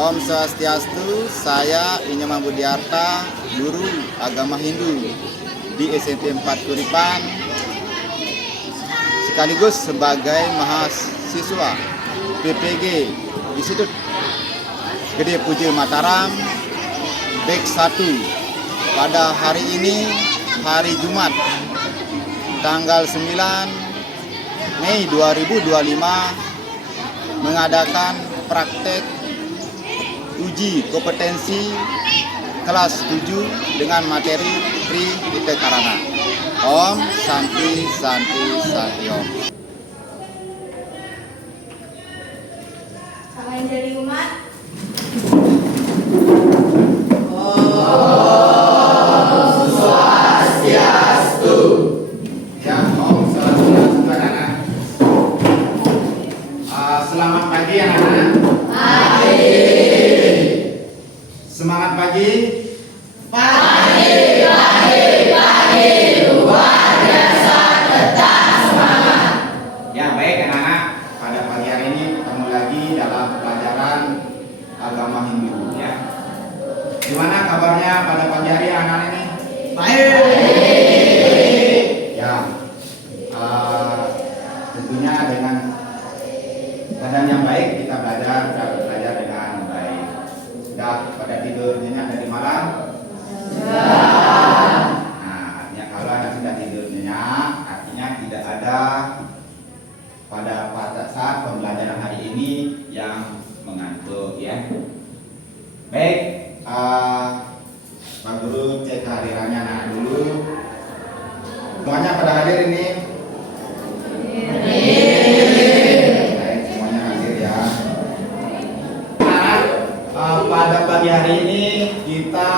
Om Swastiastu, saya Inyama Budiarta, guru agama Hindu di SMP 4 Kuripan, sekaligus sebagai mahasiswa PPG Institut Gede Puja Mataram, batch 1. Pada hari ini, hari Jumat, tanggal 9 Mei 2025, mengadakan praktek uji kompetensi kelas 7 dengan materi Tri Tita Karana. Om Santi Santi Santi Om. Selain dari umat. Selamat pagi anak-anak. Pagi. Semangat pagi. Pagi. Luar biasa, tetap semangat. Ya baik anak-anak. Pada pagi hari ini ketemu lagi dalam pelajaran agama Hindu ya. Gimana kabarnya pada pagi hari anak-anak ini? Baik. Ya. Tentunya dengan keadaan yang baik kita belajar dengan baik. Sudah pada tidur nyenyak dari malam? Nah, artinya kalau anak sudah tidur nyenyak, artinya tidak ada pada saat pembelajaran hari ini yang mengantuk ya. Baik, Pak Guru cek kehadirannya anak dulu. Semuanya pada hadir ini? Baik, semuanya hadir ya. Nah, pada pagi hari ini kita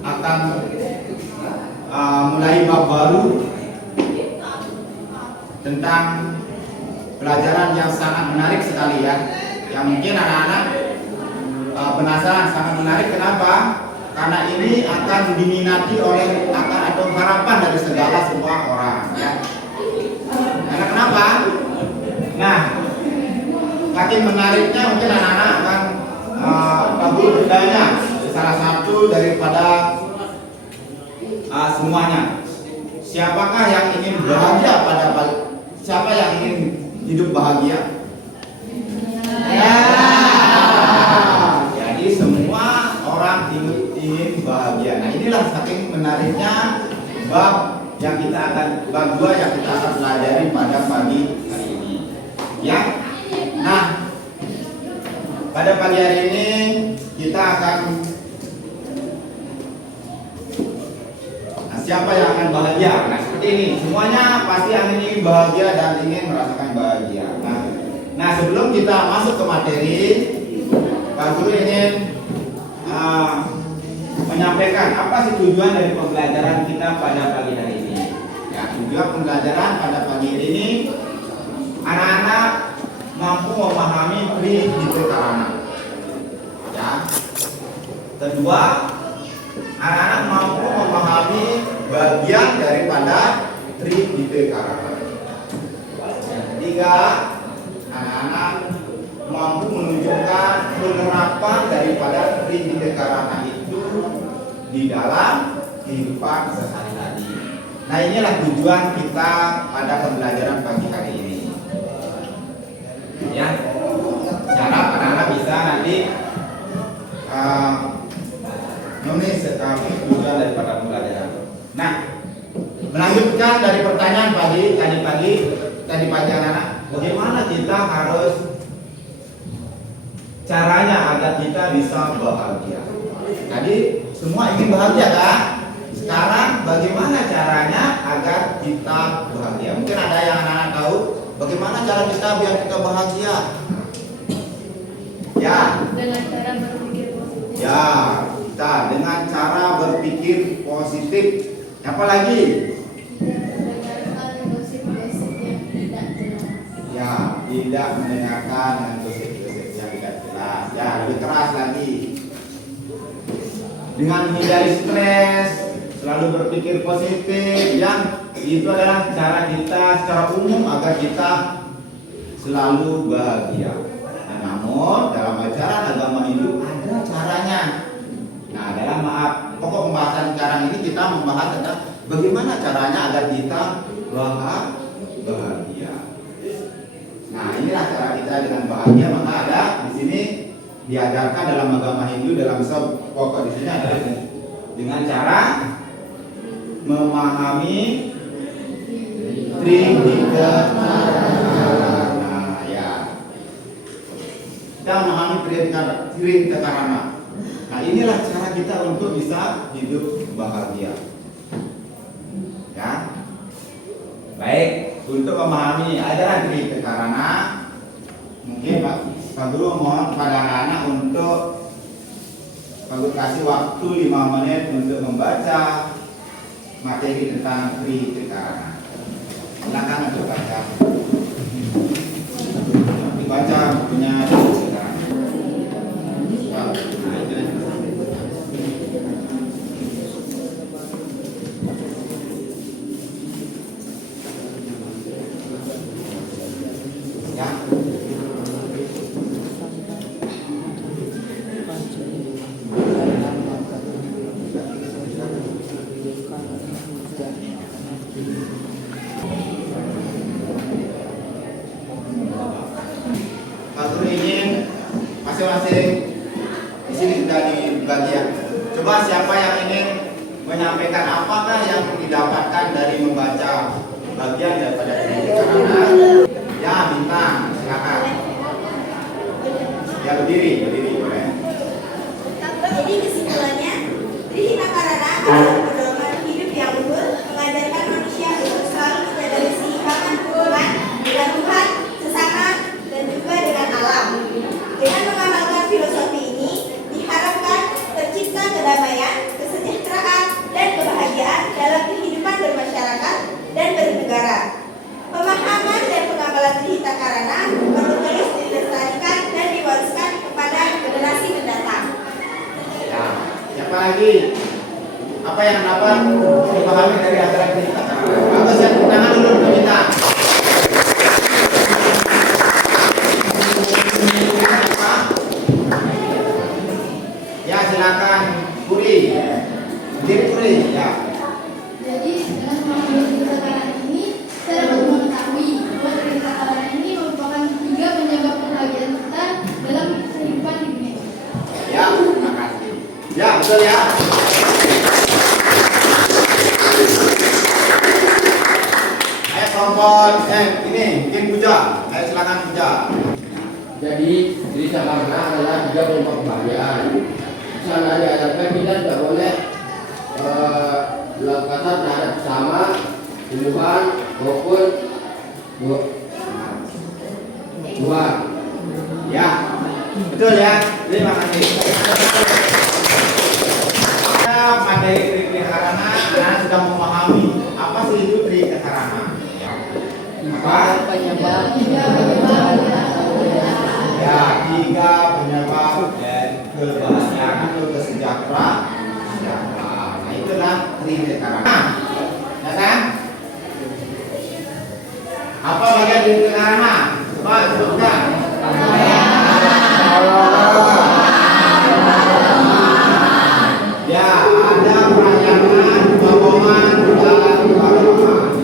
akan mulai bab baru tentang pelajaran yang sangat menarik sekali ya. Yang mungkin anak-anak penasaran, sangat menarik. Kenapa? Karena ini akan diminati oleh atau harapan dari segala semua orang ya. Karena kenapa? Nah, saking menariknya mungkin anak-anak akan kabur bedanya salah satu daripada semuanya. Siapakah yang ingin bahagia siapa yang ingin hidup bahagia? Ya. Jadi semua orang ingin bahagia. Nah, inilah saking menariknya bab yang kita akan bab 2 yang kita akan pelajari pada pagi hari ini. Ya. Nah, pada pagi hari ini kita akan siapa yang akan bahagia? Nah, seperti ini. Semuanya pasti ingin bahagia dan ingin merasakan bahagia. Nah, sebelum kita masuk ke materi, Pak Guru ingin menyampaikan apa sih tujuan dari pembelajaran kita pada pagi hari ini. Ya, tujuan pembelajaran pada pagi hari ini anak-anak mampu memahami Tri Tita Karana. Ya. Kedua, anak-anak mampu memahami bagian daripada Tri Tita Karana. Yang ketiga, anak-anak mampu menunjukkan penerapan daripada Tri Tita Karana itu di dalam kehidupan sehari-hari. Nah, inilah tujuan kita pada pembelajaran pagi hari ini. Ya, cara anak-anak bisa nanti menulis tujuan daripada pembelajaran. Nah, melanjutkan dari pertanyaan tadi pagi anak-anak, bagaimana kita harus caranya agar kita bisa bahagia? Tadi semua ingin bahagia kan? Sekarang bagaimana caranya agar kita bahagia? Mungkin ada yang anak-anak tahu bagaimana cara kita biar kita bahagia? Ya. Dengan cara berpikir positif. Ya, kita dengan cara berpikir positif. Apa lagi? Mendengarkan gosip-gosip yang tidak jelas. Ya, tidak mendengarkan dengan gosip-gosip yang tidak jelas. Ya, lebih keras lagi. Dengan menghindari stres, selalu berpikir positif. Yang itu adalah cara kita secara umum agar kita selalu bahagia. Nah, namun dalam ajaran agama membahas tentang bagaimana caranya agar kita bahagia. Nah, inilah cara kita dengan bahagia. Maka ada di sini diajarkan dalam agama Hindu dalam pokok di sini adalah dengan cara memahami Tridika Karana. Ya, kita memahami Tridika Karana. Nah, inilah cara kita untuk bisa hidup bahagia. Ya, baik. Untuk memahami ajaran Tridika Karana, mungkin Pak Guru mohon kepada anak-anak untuk Pak Guru kasih waktu 5 menit untuk membaca materi tentang Tridika Karana. Silakan untuk baca. Dibaca punya Tridika Karana. Nah, itu. Ya. Pak Guru ingin masing-masing di sini sudah dibagi ya. Coba siapa yang ingin menyampaikan apakah yang didapatkan dari membaca bagian daripada Tridika Karana? Ya, bintang, silakan. Ya, berdiri boleh. Jadi kesimpulannya, Tridika Karana adalah pedoman hidup yang luhur, mengajarkan manusia untuk selalu menyadari keseimbangan hubungan dengan Tuhan, sesama, dan juga dengan alam. Dengan mengamalkan filosofi ini, diharapkan tercipta kedamaian, kesejahteraan, dan kebahagiaan dalam kehidupan bermasyarakat dan bernegara. Pemahaman dan pengamalan Tridika Karana perlu terus dilestarikan dan diwariskan kepada generasi mendatang. Ya, siapa lagi? Apa yang dapat dipahami dari ajaran Tridika Karana? Bagus ya, tangan dulu kita. Ya, silakan Puri. Berdiri Puri, ya. Jadi dengan memahami Tridika Karana ini, saya dapat mengetahui bahwa Tridika Karana ini merupakan 3 penyebab kebahagiaan kita dalam kehidupan di dunia. Ya, terima kasih. Ya, betul ya. Ayo kelompok, ini bikin puja. Ayo silakan puja. Jadi Tridika Karana adalah 3 penyebab kebahagiaan. Di sana diajarkan kita tidak boleh melakukan terhadap sesama, tumbuhan maupun buah. Ya, betul ya. Terima kasih. Materi Tridika Karana, anak sudah memahami apa sih itu Tridika Karana. Apa? Ya, 3 penyebab dan kebahagiaan atau kesejahteraan. Nah, itulah Tridika Karana. Ya kan? Apa bagian Tridika Karana? Coba sebutkan. Ya, ada perayangan, bohongan, dan kebahagiaan.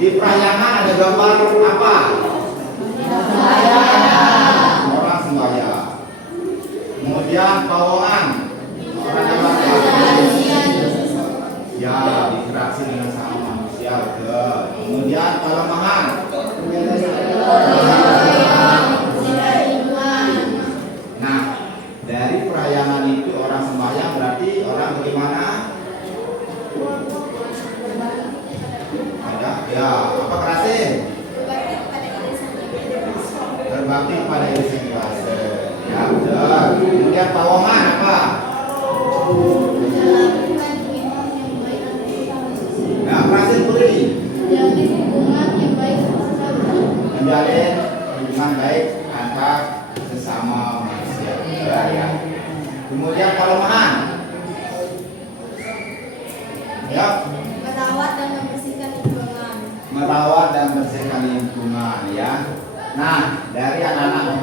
Di perayangan ada gambar apa? Orang sembahyang. Kemudian pawongan. Orang yang ya, diinteraksi dengan sama manusia. Betul. Kemudian kelemahan. Nah, dari perayangan itu orang sembahyang berarti orang bagaimana? Ada, ya, apa kerasin? Berbakti kepada diri sendiri. Ya, betul. Kemudian pawongan apa? Nah, kerasin Puri. Menjalin hubungan yang baik sesama. Menjalin hubungan baik antar sesama manusia. Ya. Kemudian kelemahan. Ya. Merawat dan membersihkan lingkungan. Merawat dan bersihkan lingkungan, ya. Nah, dari anak-anak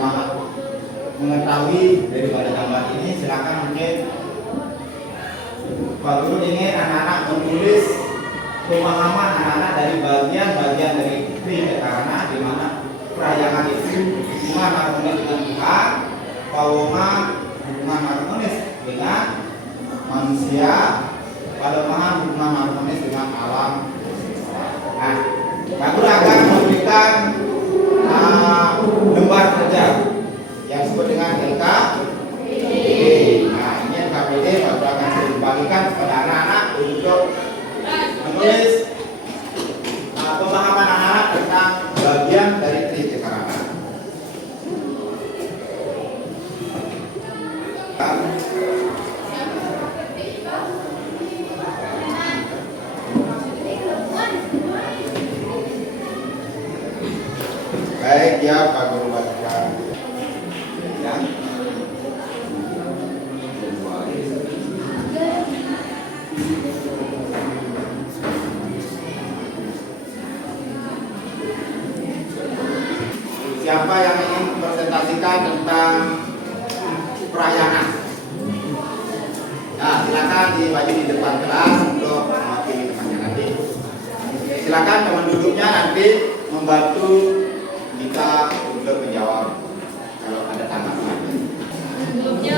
mengetahui daripada gambar ini, silakan mungkin Pak Guru ingin anak-anak menulis pemahaman anak-anak dari bagian-bagian dari Tridekarana, di mana perayangan itu hubungan harmonis dengan Tuhan, Pawonga hubungan harmonis dengan manusia, Palemahan hubungan harmonis dengan alam. Nah, Pak Guru akan memberikan lembar kerja yang disebut dengan LKPD. Nah, ini LKPD Pak Guru akan dibagikan kepada anak-anak untuk menulis pemahaman anak-anak tentang bagian dari Tridekarana. Baik ya Pak Guru bacakan. Ya. Siapa yang ingin presentasikan tentang perayangan? Nah, silakan maju di depan kelas untuk mewakili temannya nanti. Silakan teman duduknya nanti membantu kita untuk menjawab kalau ada tanggapan. Sebelumnya,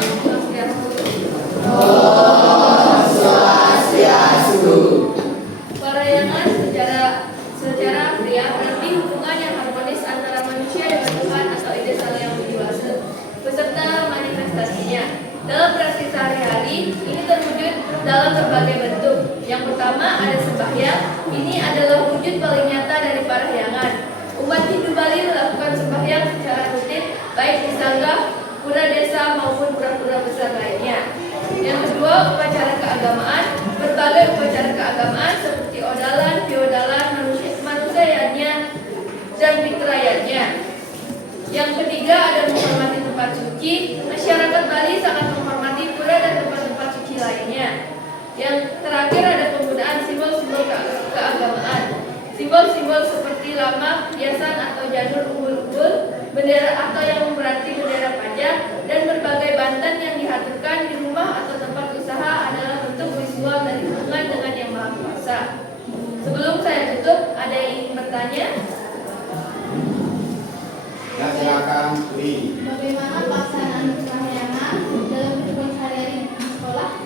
perayangan secara pria berarti hubungan yang harmonis antara manusia dengan Tuhan atau ide salah yang dewasa beserta manifestasinya. Dalam praktik sehari-hari, ini terwujud dalam berbagai bentuk. Yang pertama ada sembahyang. Ini adalah wujud paling nyata dari parahyangan. Umat Hindu Bali melakukan sembahyang secara rutin, baik di sanggah, pura desa maupun pura-pura besar lainnya. Yang kedua, upacara keagamaan. Berbagai upacara keagamaan seperti odalan, biodalan, manusiaannya, dan fitrayannya. Yang ketiga ada menghormati tempat suci. Masyarakat Bali sangat menghormati pura dan tempat-tempat suci lainnya. Yang terakhir ada penggunaan simbol-simbol keagamaan. Simbol-simbol seperti lama, hiasan atau janur umbul-umbul, bendera atau yang berarti bendera pajak, dan berbagai banten yang dihaturkan di rumah atau tempat usaha adalah bentuk visual dari hubungan dengan Yang Maha Kuasa. Sebelum saya tutup, ada yang ingin bertanya? Ya, silakan Pri. Bagaimana pelaksanaan perayangan dalam kehidupan sehari-hari di sekolah?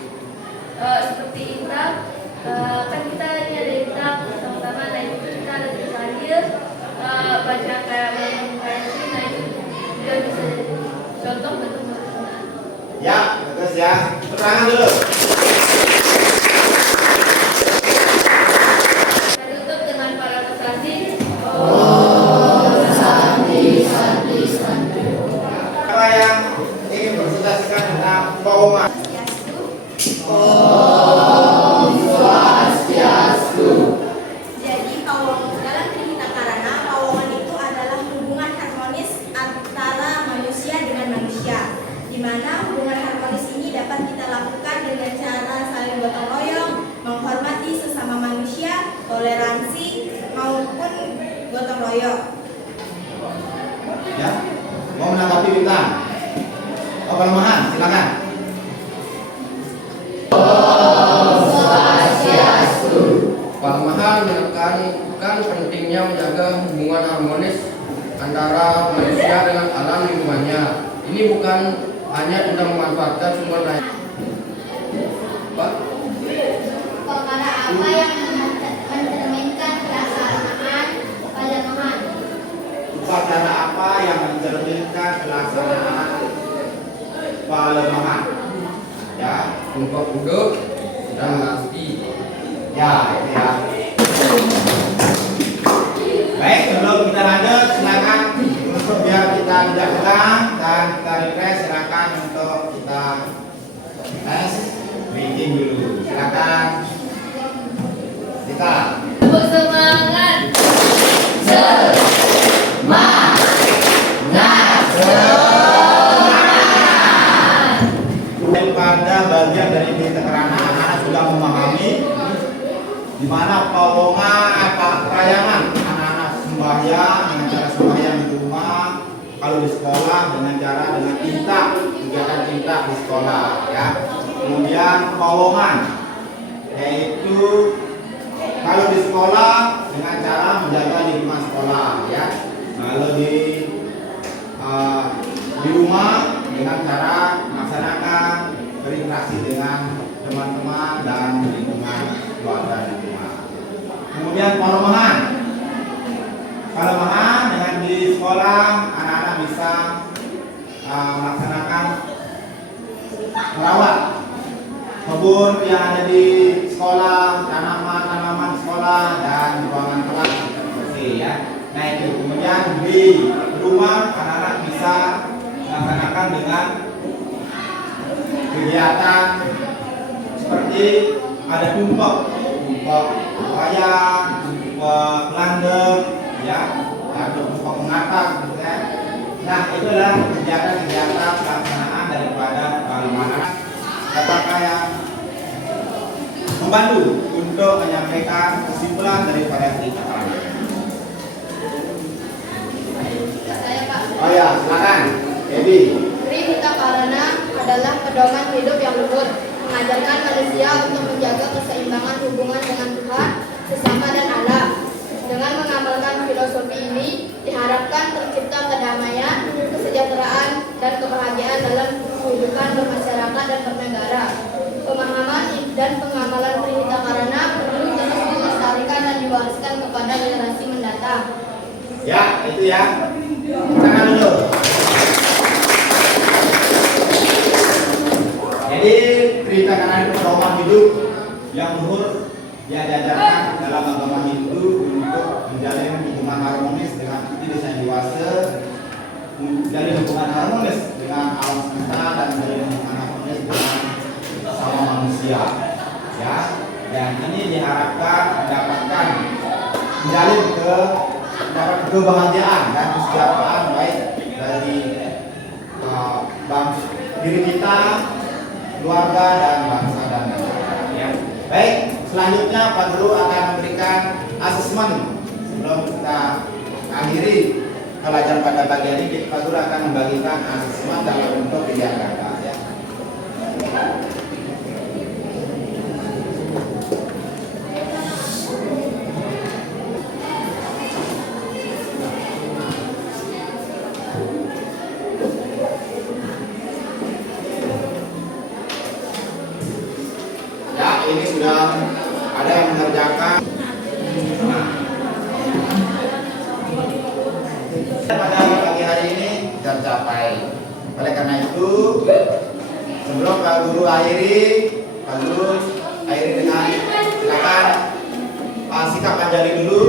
Seperti intak, kan kita ini ada intak sama-sama. Nah itu kita ada tulis hadir, baca kayak mengenai, nah itu juga bisa jadi contoh bentuk pelaksanaan. Ya, bagus ya. Terangan dulu. Saya tutup dengan para pesanti. Siapa yang ingin presentasikan tentang Pawonga? Jadi dalam Tridekarana, Pawongan itu adalah hubungan harmonis antara manusia dengan manusia, di mana hubungan harmonis ini dapat kita lakukan dengan cara saling gotong royong, menghormati sesama manusia, toleransi maupun gotong royong. Ya, mau menanggapi bintang? Oh, Palemahan, silakan. Palemahan menekankan pentingnya menjaga hubungan harmonis antara manusia dengan alam lingkungannya. Ini bukan hanya tentang memanfaatkan sumber daya. Pak? Perkara apa yang mencerminkan pelaksanaan Palemahan? Upacara apa yang mencerminkan pelaksanaan Palemahan? Ya, Sumpah Kudus dan Ngasti. ya, itu ya. Baik, sebelum kita lanjut, silakan untuk biar kita tidak ulang dan kita refresh, silakan untuk kita tes reading dulu. Silakan. Kita. Semangat. Pada bagian dari Tridekarana, anak-anak sudah memahami di mana Pawonga apa perayangan. Anak-anak sembahyang dengan cara sembahyang di rumah, kalau di sekolah dengan intak, kegiatan intak di sekolah, ya. Kemudian Pawongan yaitu kalau di sekolah dengan cara menjaga lingkungan sekolah, ya. Kalau di rumah dengan cara melaksanakan berinteraksi dengan teman-teman dan lingkungan keluarga di rumah. Kemudian perlombaan dengan di sekolah anak-anak bisa melaksanakan merawat kebun yang ada di sekolah, tanaman sekolah dan ruangan kelas bersih, ya. Nah itu. Kemudian di rumah anak-anak bisa melaksanakan dengan kegiatan seperti ada tumpeng wayang, tumpeng landeng, ya, atau tumpeng menatang, gitu ya. Nah itu adalah kegiatan-kegiatan pelaksanaan daripada perlombaan. Apakah yang membantu untuk menyampaikan kesimpulan daripada cerita kami? Saya Pak. Oh ya, silakan, Ebi. Trihita Karana adalah pedoman hidup yang luhur, mengajarkan manusia untuk menjaga keseimbangan hubungan dengan Tuhan, sesama dan alam. Dengan mengamalkan filosofi ini, diharapkan tercipta kedamaian, kesejahteraan, dan kebahagiaan dalam kehidupan bermasyarakat dan bernegara. Pemahaman dan pengamalan Trihita Karana perlu terus dilestarikan dan diwariskan kepada generasi mendatang. Ya, itu ya. Tangan dulu. Jadi Trihita Karana itu pedoman hidup yang luhur yang diajarkan dalam agama Hindu untuk menjalin hubungan harmonis dengan diri dewasa, menjalin hubungan harmonis dengan alam semesta dan menjalin hubungan harmonis dengan sama manusia, ya. Dan ini diharapkan mendapatkan menjalin mendapat kebahagiaan dan kesejahteraan baik dari bangsa diri kita, keluarga dan bangsa dan negara, ya. Baik, selanjutnya Pak Guru akan memberikan asesmen sebelum kita akhiri pelajaran pada pagi hari ini. Pak Guru akan membagikan asesmen dalam bentuk pilihan kata, ya. Ini sudah ada yang mengerjakan. Pada pagi hari ini tercapai. Oleh karena itu, sebelum Pak Guru akhiri dengan silakan sikap Anjali dulu.